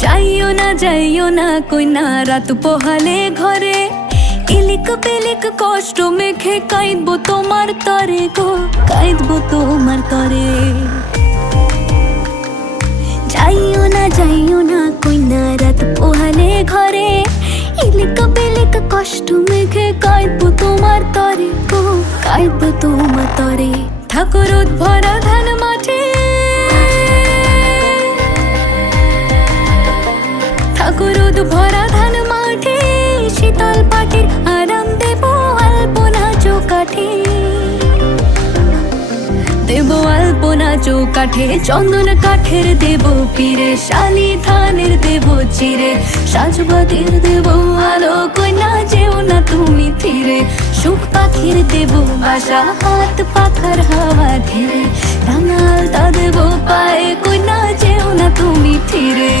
যাইও না কইনা রাত পোহালে ঘরে, ইলিক পিলিক কষ্ট মেখে কাঁদবো তোমার তরে গো, কাঁদবো তোমার তরে। যাইও না কইনা রাত পোহালে ঘরে, ইলিক পিলিক কষ্ট মেখে কাঁদবো তোমার তরে গো, কাঁদবো তোমার তরে। ঠাকুর ভরা ধান মাঠে, ঠাকুর ভরা ধান মাঠে, শীতল পাটির আরাম দেব আলপনা চৌকাঠে, দেব আলপনা চৌকাঠে। চন্দন কাঠের দেব পীরে, শালি ধানের দেব চিরে, সাজবাতির দেব আলো, কইনা যেও না তুমি ফিরে। সুখ পাখির দেব বাসা, হাত পাখার হাওয়া ধীরে, রাঙালতা দেব পায়ে, কইনা যেও না তুমি ফিরে।